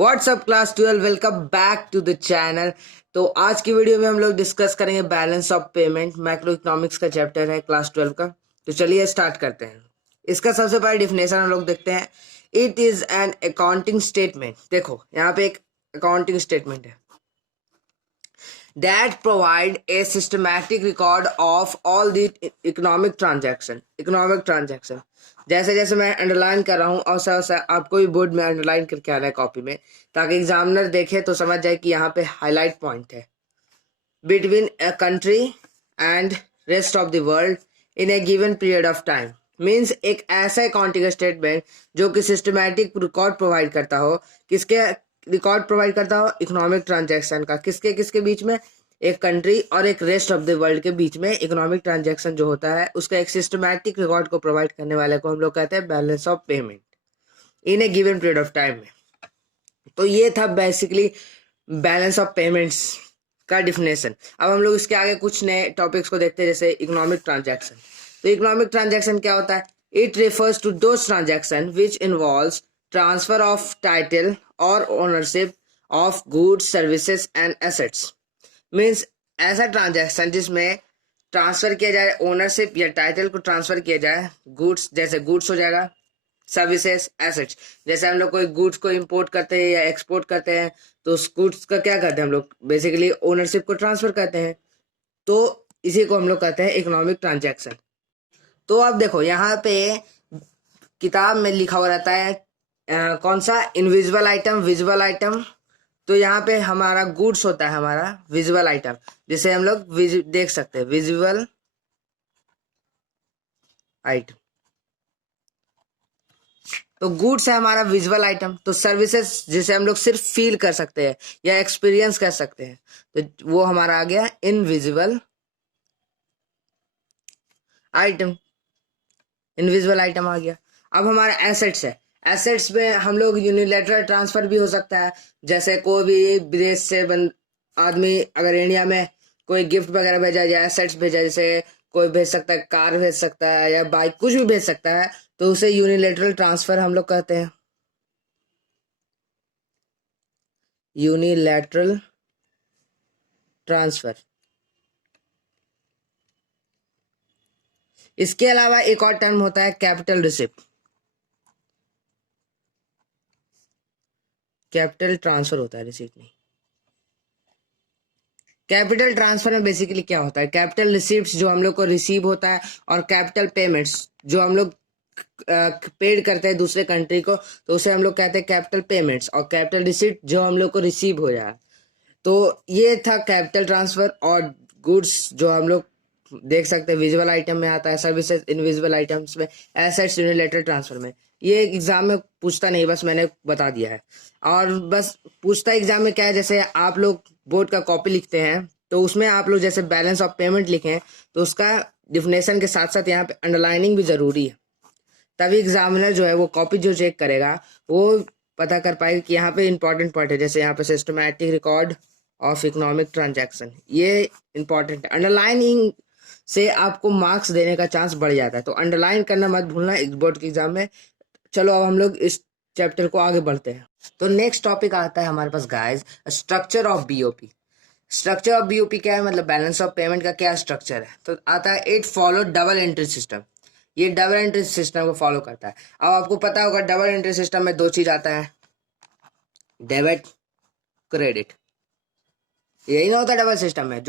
WhatsApp class 12 welcome back to the channel. तो आज की वीडियो में हम लोग डिस्कस करेंगे balance of payment. Macro economics का चैप्टर है क्लास 12 का। तो चलिए स्टार्ट करते हैं। इसका सबसे पहले डिफिनेशन हम लोग देखते हैं। It is an accounting statement. देखो यहाँ पे एक अकाउंटिंग स्टेटमेंट है that provide a systematic record of all the economic transaction। जैसे जैसे मैं अंडरलाइन कर रहा हूँ और वैसा आपको भी बोर्ड में अंडरलाइन करके आना है कॉपी में, ताकि एग्जामिनर देखे तो समझ जाए कि यहाँ पे हाईलाइट पॉइंट है। Between a country and rest of the world in A given period of time means एक ऐसा अकाउंटिंग स्टेटमेंट जो कि सिस्टमैटिक रिकॉर्ड प्रोवाइड करता हो। किसके रिकॉर्ड प्रोवाइड करता हो? इकोनॉमिक ट्रांजैक्शन का। किसके किसके बीच में? एक कंट्री और एक रेस्ट ऑफ द वर्ल्ड के बीच में इकोनॉमिक ट्रांजैक्शन जो होता है उसका एक सिस्टमैटिक रिकॉर्ड को प्रोवाइड करने वाले को हम लोग कहते हैं balance of payment in A given period of time में। तो ये था बेसिकली बैलेंस ऑफ पेमेंट्स का डिफिनेशन। अब हम लोग इसके आगे कुछ नए टॉपिक्स को देखते हैं, जैसे इकोनॉमिक ट्रांजैक्शन। तो इकोनॉमिक ट्रांजैक्शन क्या होता है? It refers to those transaction which involves transfer of title और ownership of goods services and assets. Means ऐसा ट्रांजैक्शन जिसमें ट्रांसफर किया जाए, ओनरशिप या टाइटल को ट्रांसफर किया जाए। गुड्स जैसे गुड्स हो जाएगा, सर्विसेज एसेट्स जैसे हम लोग कोई गुड्स को इंपोर्ट करते हैं या एक्सपोर्ट करते हैं तो उस गुड्स का क्या करते हैं हम लोग? बेसिकली ओनरशिप को ट्रांसफर करते हैं। तो इसी को हम लोग कहते हैं इकोनॉमिक ट्रांजैक्शन। तो अब देखो यहाँ पे किताब में लिखा हुआ रहता है कौन सा? Invisible item, visual item. तो यहाँ पे हमारा गुड्स होता है हमारा विजुअल आइटम, जिसे हम लोग देख सकते हैं, विजुअल आइटम। तो गुड्स है हमारा विजुअल आइटम। तो सर्विसेज जिसे हम लोग सिर्फ फील कर सकते हैं या एक्सपीरियंस कर सकते हैं, तो वो हमारा आ गया इनविजिबल आइटम। इनविजिबल आइटम आ गया। अब हमारा एसेट्स है। एसेट्स में हम लोग यूनिलेटरल ट्रांसफर भी हो सकता है, जैसे कोई भी विदेश से आदमी अगर इंडिया में कोई गिफ्ट वगैरह भेजा या एसेट्स भेजा, जैसे कोई भेज सकता है, कार भेज सकता है या बाइक, कुछ भी भेज सकता है, तो उसे यूनिलेटरल ट्रांसफर हम लोग कहते हैं। Unilateral transfer. इसके अलावा एक और टर्म होता है कैपिटल रिसिप्ट। कैपिटल ट्रांसफर होता है, रिसिप्ट नहीं। कैपिटल ट्रांसफर में बेसिकली क्या होता है? कैपिटल रिसिप्ट्स जो हम लोग को रिसीव होता है और कैपिटल पेमेंट्स जो हम लोग पेड करते हैं दूसरे कंट्री को, तो उसे हम लोग कहते हैं कैपिटल पेमेंट्स। और कैपिटल रिसिप्ट जो हम लोग को रिसीव हो जाए। तो ये था कैपिटल ट्रांसफर। और गुड्स जो हम लोग देख सकते हैं विजुअल आइटम में आता है, सर्विसेज इनविजिबल आइटम्स में, एसेट्स यूनिलेटरल ट्रांसफर में। ये एग्जाम में पूछता नहीं, बस मैंने बता दिया है। और बस पूछता एग्जाम में क्या है, जैसे आप लोग बोर्ड का कॉपी लिखते हैं तो उसमें आप लोग जैसे बैलेंस ऑफ पेमेंट लिखें तो उसका डिफिनेशन के साथ साथ यहाँ पे अंडरलाइनिंग भी जरूरी है, तभी एग्जामिनर जो है वो कॉपी जो चेक करेगा वो पता कर पाएगा कि यहाँ पे इंपॉर्टेंट पॉइंट है। जैसे यहाँ पे systematic record of economic transaction, ये इंपॉर्टेंट है। अंडरलाइनिंग से आपको मार्क्स देने का चांस बढ़ जाता है, तो अंडरलाइन करना मत भूलना इस बोर्ड के एग्जाम में। चलो अब हम लोग इस चैप्टर को आगे बढ़ते हैं। तो नेक्स्ट टॉपिक आता है हमारे पास guys, structure of BOP. Structure of BOP क्या है? मतलब बैलेंस ऑफ पेमेंट का क्या स्ट्रक्चर है? तो आता है it follow double entry system. ये डबल एंट्री सिस्टम को फॉलो करता है। अब आपको पता होगा डबल एंट्री सिस्टम में दो चीज आता है, डेबिट क्रेडिट। यही ना होता डबल सिस्टम में,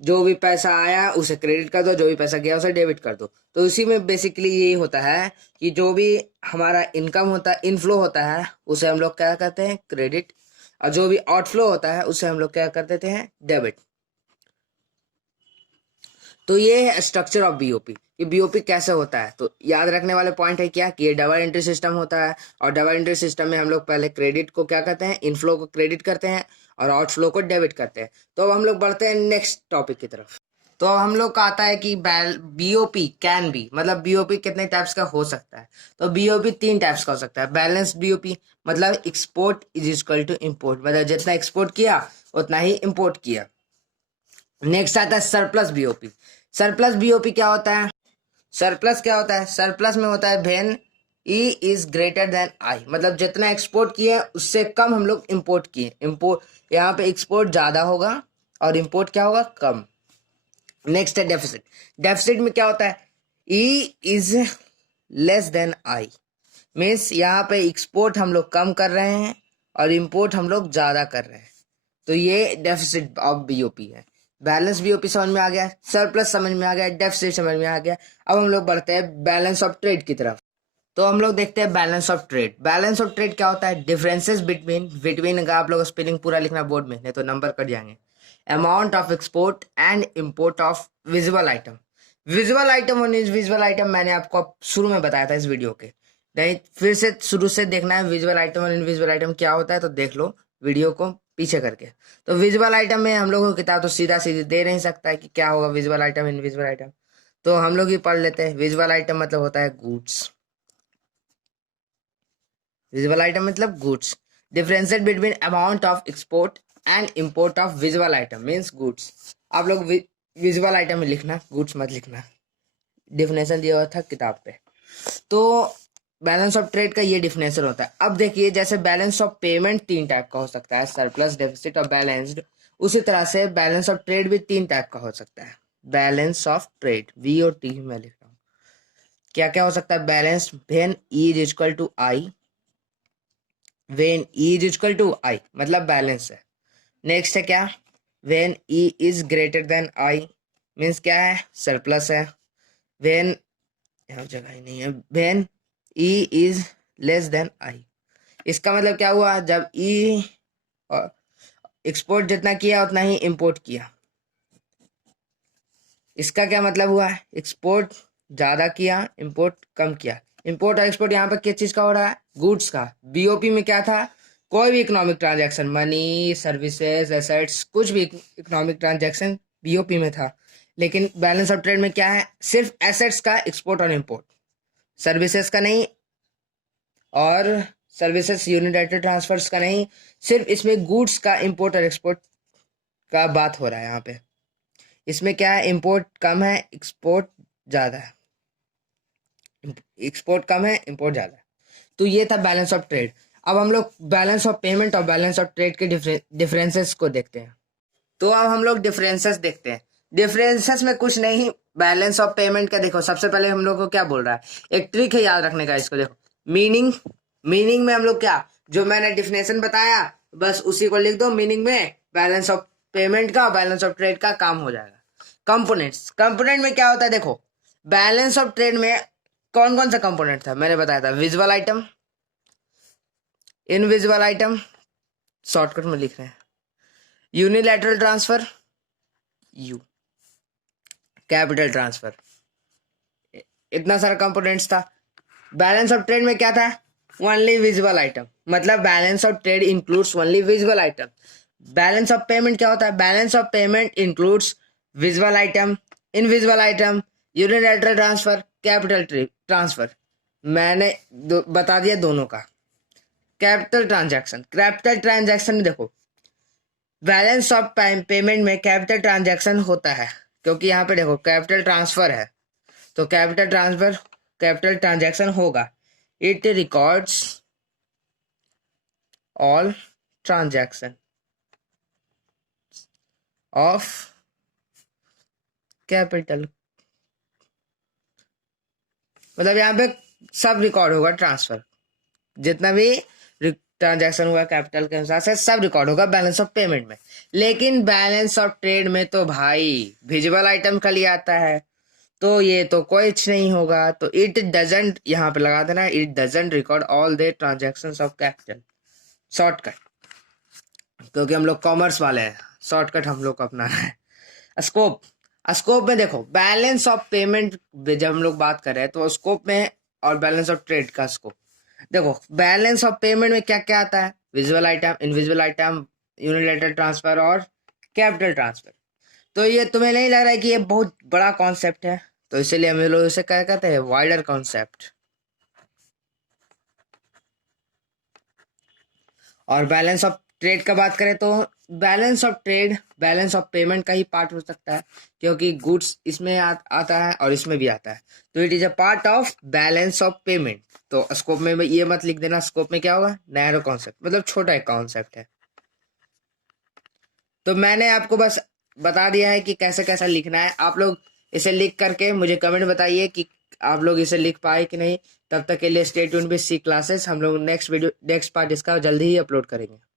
जो भी पैसा आया उसे क्रेडिट कर दो, जो भी पैसा गया उसे डेबिट कर दो। तो इसी में बेसिकली यही होता है कि जो भी हमारा इनकम होता है, इनफ्लो होता है, उसे हम लोग क्या कहते हैं? क्रेडिट। और जो भी आउटफ्लो होता है उसे हम लोग क्या कर देते हैं? डेबिट। तो ये है स्ट्रक्चर ऑफ बीओपी। ये बीओपी कैसे होता है? तो याद रखने वाले पॉइंट है क्या कि ये डबल एंट्री सिस्टम होता है। और डबल एंट्री सिस्टम में हम लोग पहले क्रेडिट को क्या करते हैं? इनफ्लो को क्रेडिट करते हैं और आउटफ्लो को डेबिट करते हैं। तो अब हम लोग बढ़ते हैं नेक्स्ट टॉपिक की तरफ। तो अब हम लोग का आता है कि बीओपी कैन बी, मतलब बीओपी कितने टाइप्स का हो सकता है? तो बीओपी तीन टाइप्स का हो सकता है। बैलेंस्ड बीओपी मतलब export is equal to import, मतलब जितना एक्सपोर्ट किया उतना ही इम्पोर्ट किया। नेक्स्ट आता है सरप्लस बीओपी। सरप्लस बीओपी क्या होता है? सरप्लस क्या होता है? सरप्लस में होता है when E is greater than I, मतलब जितना एक्सपोर्ट किए उससे कम हम लोग इंपोर्ट किए। इंपोर्ट यहाँ पे एक्सपोर्ट ज्यादा होगा और इंपोर्ट क्या होगा, कम। नेक्स्ट है डेफिसिट। डेफिसिट में क्या होता है, E is less than I, means यहाँ पे एक्सपोर्ट हम लोग कम कर रहे हैं और इंपोर्ट हम लोग ज्यादा कर रहे हैं, तो ये डेफिसिट ऑफ बीओपी है। बैलेंस बीओपी समझ में आ गया, सरप्लस समझ में आ गया, डेफिसिट समझ में आ गया। अब हम लोग बढ़ते हैं बैलेंस ऑफ ट्रेड की तरफ। तो हम लोग देखते हैं balance of trade. Balance of trade क्या होता है, डिफरेंसेस बिटवीन का आप लोग स्पेलिंग पूरा लिखना बोर्ड में, नहीं तो नंबर कट जाएंगे। Amount of export and import of visible item. Visible item और इनविजिबल आइटम मैंने आपको शुरू में बताया था इस वीडियो के, नहीं फिर से शुरू से देखना है विजुअल आइटम और इनविजिबल आइटम क्या होता है, तो देख लो वीडियो को पीछे करके। तो विजुअल आइटम में हम लोगों को किताब तो सीधा सीधी दे नहीं सकता है कि क्या होगा विजुअल आइटम इनविजिबल आइटम, तो हम लोग ही पढ़ लेते हैं। विजुअल आइटम मतलब होता है गुड्स, विजुअल आइटम मतलब goods. Differentiate between amount of export and import of visual item means goods. आप लोग विजुअल आइटम में लिखना, गुड्स मत लिखना, डिफिनेशन दिया हुआ था किताब पे। तो बैलेंस ऑफ ट्रेड का ये डिफिनेशन होता है। अब देखिए जैसे बैलेंस ऑफ पेमेंट 3 टाइप का हो सकता है, सरप्लस, डेफिसिट और बैलेंस्ड, उसी तरह से बैलेंस ऑफ ट्रेड भी 3 टाइप का हो सकता है। बैलेंस ऑफ ट्रेड वी और टी में लिख रहा हूँ, क्या क्या हो सकता है, balance when E is equal to I, when E is equal to I मतलब बैलेंस है। नेक्स्ट है क्या, when E is greater than I means क्या है, सरप्लस है। व्हेन, यहाँ जगह ही नहीं है, when E is less than I, इसका मतलब क्या हुआ, जब ई एक्सपोर्ट जितना किया उतना ही इंपोर्ट किया। इसका क्या मतलब हुआ, एक्सपोर्ट ज्यादा किया इंपोर्ट कम किया। इंपोर्ट और एक्सपोर्ट यहाँ पर किस चीज का हो रहा है, गुड्स का। बीओपी में क्या था, कोई भी economic transaction, money, services, assets, कुछ भी इकोनॉमिक ट्रांजैक्शन बीओपी में था। लेकिन बैलेंस ऑफ ट्रेड में क्या है, सिर्फ एसेट्स का एक्सपोर्ट और इंपोर्ट, सर्विसेज का नहीं, और सर्विसेज यूनिलैटरल ट्रांसफर्स का नहीं, सिर्फ इसमें गुड्स का इंपोर्ट और एक्सपोर्ट का बात हो रहा है। यहाँ पे इसमें क्या है, इंपोर्ट कम है एक्सपोर्ट ज्यादा है, एक्सपोर्ट कम है इंपोर्ट ज्यादा है। तो ये था बैलेंस ऑफ ट्रेड। अब हम लोग बैलेंस ऑफ पेमेंट और बैलेंस ऑफ ट्रेड के डिफरेंसेस को देखते हैं। तो अब हम लोग डिफरेंसेस देखते हैं। डिफरेंसेस में कुछ नहीं, बैलेंस ऑफ पेमेंट का देखो, सबसे पहले हम लोग को क्या बोल रहा है, एक ट्रिक है याद रखने का इसको, देखो मीनिंग। मीनिंग में हम लोग क्या, जो मैंने डिफिनेशन बताया बस उसी को लिख दो मीनिंग में, बैलेंस ऑफ पेमेंट का और बैलेंस ऑफ ट्रेड का काम हो जाएगा। कंपोनेंट्स, कंपोनेंट में क्या होता है, देखो बैलेंस ऑफ ट्रेड में कौन कौन सा कंपोनेंट था मैंने बताया था, visual item, invisible item, shortcut में लिख रहे हैं, unilateral transfer, you, capital transfer, इतना सारा कंपोनेंट्स था। बैलेंस ऑफ ट्रेड में क्या था, ओनली विजिबल आइटम, मतलब balance of trade includes only visible item. Balance of payment क्या होता है, balance of payment includes visible item, invisible item, unilateral transfer, capital transfer. मैंने बता दिया दोनों का। कैपिटल ट्रांजैक्शन, कैपिटल ट्रांजैक्शन में देखो बैलेंस ऑफ पेमेंट में कैपिटल ट्रांजैक्शन होता है, क्योंकि यहाँ पे देखो कैपिटल ट्रांसफर है, तो कैपिटल ट्रांसफर, कैपिटल ट्रांजैक्शन होगा। It records all transaction of capital, मतलब यहाँ पे सब रिकॉर्ड होगा, ट्रांसफर जितना भी ट्रांजैक्शन हुआ कैपिटल के अनुसार से सब रिकॉर्ड होगा बैलेंस ऑफ पेमेंट में। लेकिन बैलेंस ऑफ ट्रेड में तो भाई विजिबल आइटम खाली आता है, तो ये तो कुछ नहीं होगा। तो इट डजंट, यहाँ पे लगा देना, it doesn't record all the transactions of capital, shortcut, क्योंकि हम लोग कॉमर्स वाले हैं, शॉर्टकट हम लोग को अपनाना है। स्कोप, स्कोप में देखो बैलेंस ऑफ पेमेंट जब हम लोग बात कर रहे हैं तो स्कोप में, और बैलेंस ऑफ ट्रेड का स्कोप देखो, बैलेंस ऑफ पेमेंट में क्या क्या आता है, visual item, invisible item, unilateral transfer और कैपिटल ट्रांसफर। तो ये तुम्हें नहीं लग रहा है कि ये बहुत बड़ा कॉन्सेप्ट है, तो इसीलिए हम लोग इसे क्या कहते हैं, वाइडर कॉन्सेप्ट। और बैलेंस ऑफ ट्रेड का बात करें तो balance of trade balance of payment का ही पार्ट हो सकता है, क्योंकि गुड्स इसमें आता है और इसमें भी आता है, तो it is a part of balance of payment. तो स्कोप में ये मत लिख देना, स्कोप में क्या होगा, नैरो कॉन्सेप्ट, मतलब छोटा एक कॉन्सेप्ट है। तो मैंने आपको बस बता दिया है कि कैसे कैसा लिखना है। आप लोग इसे लिख करके मुझे कमेंट बताइए कि आप लोग इसे लिख पाए कि नहीं। तब तक के लिए stay tuned with C classes. हम लोग नेक्स्ट पार्ट इसका जल्दी ही अपलोड करेंगे।